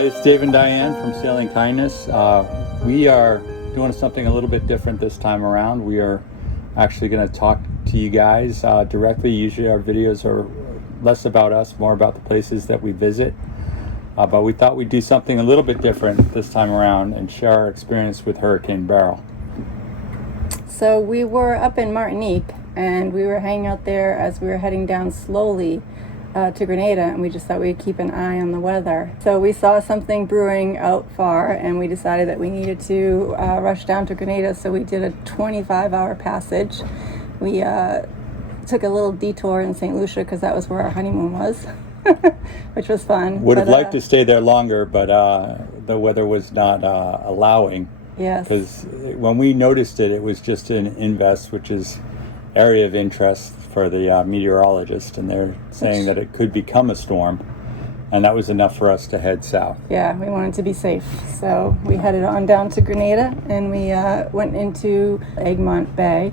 Hi, it's Dave and Diane from Sailing Kindness. We are doing something a little bit different this time around. We are actually going to talk to you guys directly. Usually our videos are less about us, more about the places that we visit. But we thought we'd do something a little bit different this time around and share our experience with Hurricane Beryl. So we were up in Martinique and we were hanging out there as we were heading down slowly to Grenada, and we just thought we'd keep an eye on the weather. So we saw something brewing out far and we decided that we needed to rush down to Grenada, so we did a 25-hour passage. We took a little detour in St. Lucia because that was where our honeymoon was, which was fun. Would have liked to stay there longer, but the weather was not allowing. Yes. Because when we noticed it, it was just an invest, which is area of interest for the meteorologist, and they're saying that it could become a storm, and that was enough for us to head south. Yeah, we wanted to be safe, so we headed on down to Grenada, and we went into Egmont Bay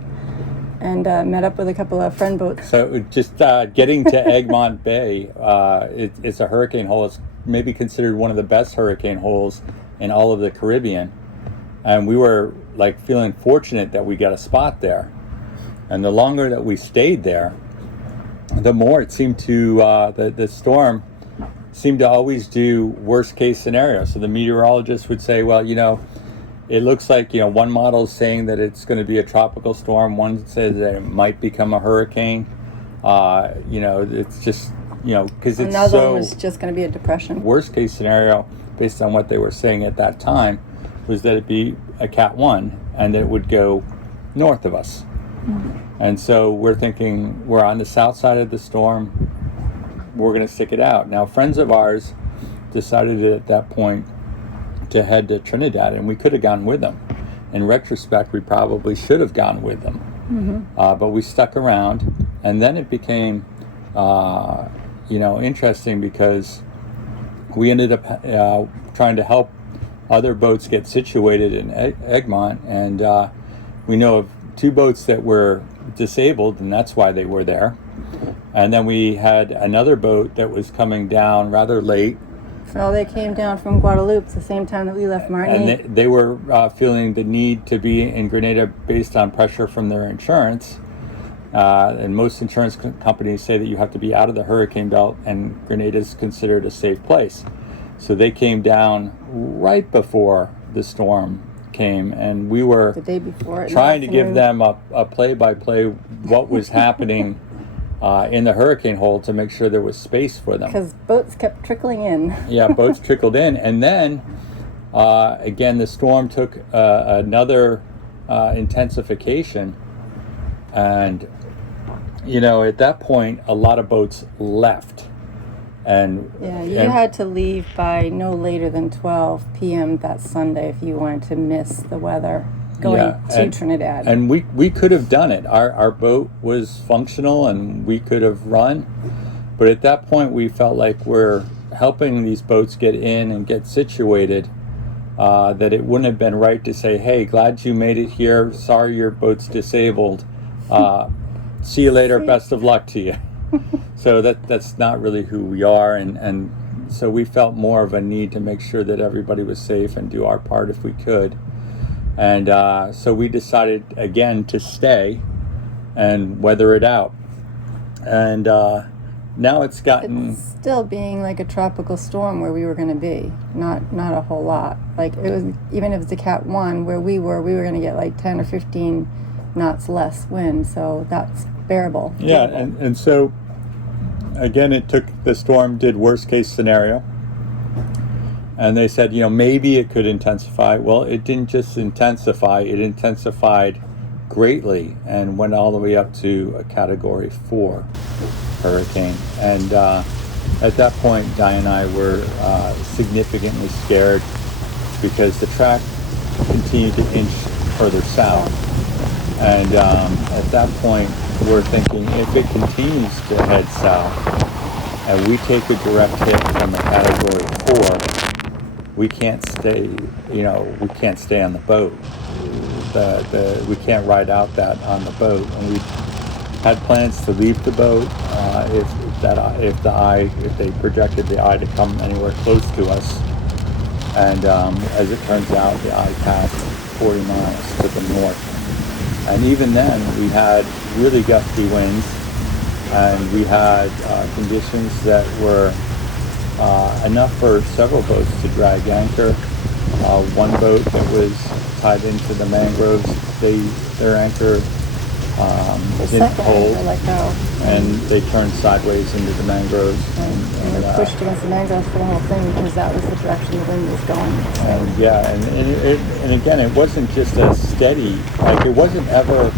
and met up with a couple of friend boats. So just getting to Egmont Bay, it's a hurricane hole. It's maybe considered one of the best hurricane holes in all of the Caribbean, and we were like feeling fortunate that we got a spot there. And the longer that we stayed there, the more it seemed to, the storm seemed to always do worst case scenario. So the meteorologist would say, well, it looks like, one model is saying that it's going to be a tropical storm. One says that it might become a hurricane. It's just, because it's another so... one was just going to be a depression. Worst case scenario, based on what they were saying at that time, was that it'd be a Cat 1 and that it would go north of us. And so we're thinking we're on the south side of the storm, we're going to stick it out. Now, friends of ours decided at that point to head to Trinidad, and we could have gone with them. In retrospect, we probably should have gone with them. But we stuck around, and then it became interesting because we ended up trying to help other boats get situated in Egmont, and we know of 2 boats that were disabled, and that's why they were there. And then we had another boat that was coming down rather late. So they came down from Guadeloupe at the same time that we left Martinique. And they were feeling the need to be in Grenada based on pressure from their insurance. And most insurance companies say that you have to be out of the hurricane belt, and Grenada is considered a safe place. So they came down right before the storm came, and we were the day before trying to give them a play-by-play what was happening in the hurricane hole to make sure there was space for them. Because boats kept trickling in. Yeah, boats trickled in, and then again the storm took another intensification, and at that point a lot of boats left. And you had to leave by no later than 12 p.m. that Sunday if you wanted to miss the weather going to Trinidad. And we could have done it. Our boat was functional and we could have run. But at that point we felt like we're helping these boats get in and get situated, that it wouldn't have been right to say, hey, glad you made it here. Sorry your boat's disabled. See you later. Best of luck to you. So that's not really who we are, and so we felt more of a need to make sure that everybody was safe and do our part if we could. And so we decided again to stay and weather it out. And now it's still being like a tropical storm where we were going to be, not a whole lot. Like it was, even if it's a Cat 1 where we were going to get like 10 or 15 knots less wind, so that's bearable. Yeah, and so again the storm did worst case scenario, and they said maybe it could intensify. Well, it didn't just intensify, it intensified greatly and went all the way up to a Category 4 hurricane. And at that point Di and I were significantly scared because the track continued to inch further south. And at that point, we're thinking if it continues to head south and we take a direct hit from a Category 4, we can't stay. We can't stay on the boat. We can't ride out that on the boat. And we had plans to leave the boat if they projected the eye to come anywhere close to us. And as it turns out, the eye passed 40 miles to the north. And even then, we had really gusty winds, and we had conditions that were enough for several boats to drag anchor. One boat that was tied into the mangroves, their anchor didn't hold, and they turned sideways into the mangroves. And they pushed against the mangroves for the whole thing because that was the direction the wind was going. And yeah, and again, it wasn't just a steady, like it wasn't ever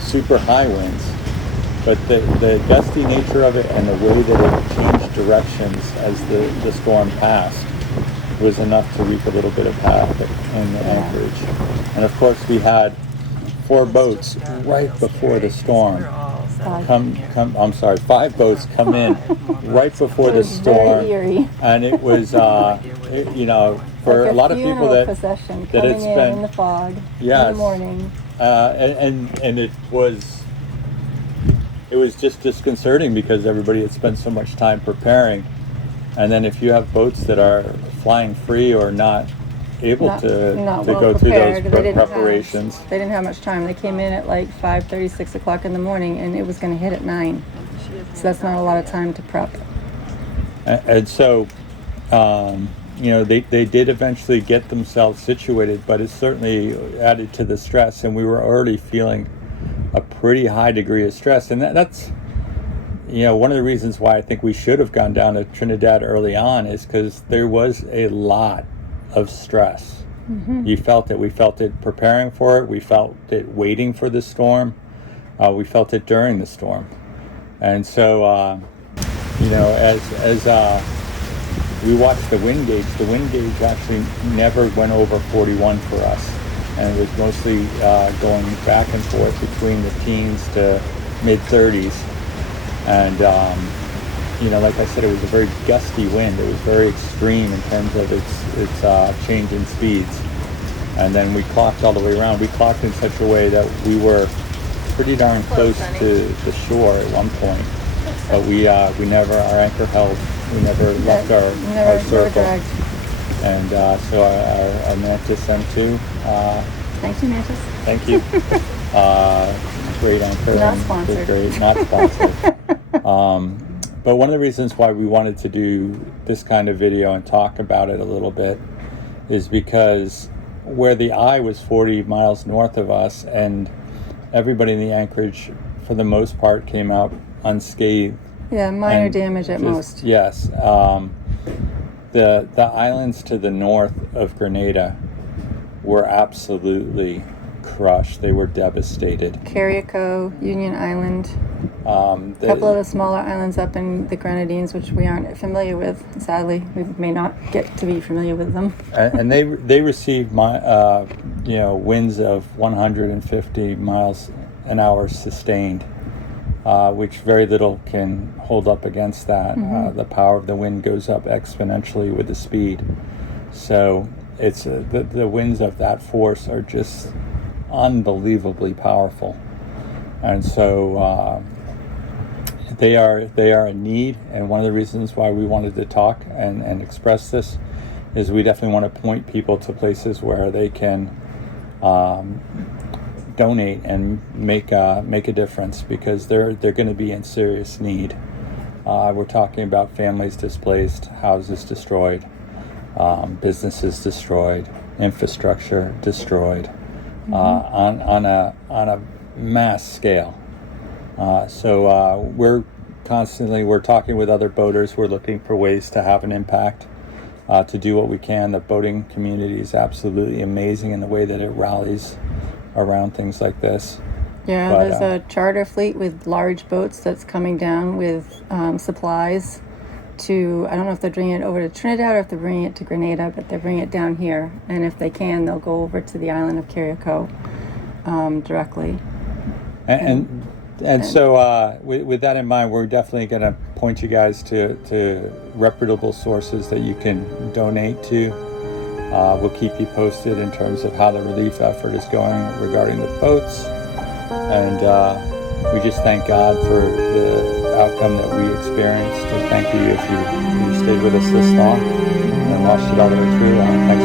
super high winds, but the gusty nature of it and the way that it changed directions as the storm passed was enough to wreak a little bit of havoc in the anchorage. And of course, we had 4 boats right before the storm five boats come in right before the storm, and it was for like a lot of people that had spent in the fog in the morning, and it was just disconcerting because everybody had spent so much time preparing, and then if you have boats that are flying free or not able to go through those preparations. They didn't have much time. They came in at like 5:30, 6 o'clock in the morning, and it was going to hit at 9. So that's not a lot of time to prep. And so, they did eventually get themselves situated, but it certainly added to the stress, and we were already feeling a pretty high degree of stress. And that's one of the reasons why I think we should have gone down to Trinidad early on is because there was a lot of stress. Mm-hmm. We felt it preparing for it, we felt it waiting for the storm, we felt it during the storm. And so as we watched the wind gauge actually never went over 41 for us, and it was mostly going back and forth between the teens to mid-30s. And like I said, it was a very gusty wind. It was very extreme in terms of its change in speeds. And then we clocked all the way around. We clocked in such a way that we were pretty darn close to the shore at one point. But we never, our anchor held. We never left our circle. And so our Mantis M2. Thank you, Mantis. Thank you. Great anchor. Not sponsored. Great, not sponsored. But one of the reasons why we wanted to do this kind of video and talk about it a little bit is because where the eye was 40 miles north of us, and everybody in the anchorage, for the most part, came out unscathed. Yeah, minor damage at most. Yes. The islands to the north of Grenada were absolutely crushed. They were devastated. Carriacou, Union Island, a couple of the smaller islands up in the Grenadines, which we aren't familiar with. Sadly, we may not get to be familiar with them. And they received winds of 150 miles an hour sustained, which very little can hold up against that. Mm-hmm. The power of the wind goes up exponentially with the speed. So it's the winds of that force are just unbelievably powerful, and so they are a need. And one of the reasons why we wanted to talk and express this is we definitely want to point people to places where they can donate and make a difference, because they're going to be in serious need. We're talking about families displaced, houses destroyed, businesses destroyed, infrastructure destroyed. On a mass scale. So we're talking with other boaters. We're looking for ways to have an impact, to do what we can. The boating community is absolutely amazing in the way that it rallies around things like this. Yeah, there's a charter fleet with large boats that's coming down with supplies to, I don't know if they're bringing it over to Trinidad or if they're bringing it to Grenada, but they're bringing it down here. And if they can, they'll go over to the island of Carriacou directly. And so with that in mind, we're definitely going to point you guys to reputable sources that you can donate to. We'll keep you posted in terms of how the relief effort is going regarding the boats. And we just thank God for the outcome that we experienced. So thank you if you stayed with us this long and watched it all the way through. Thank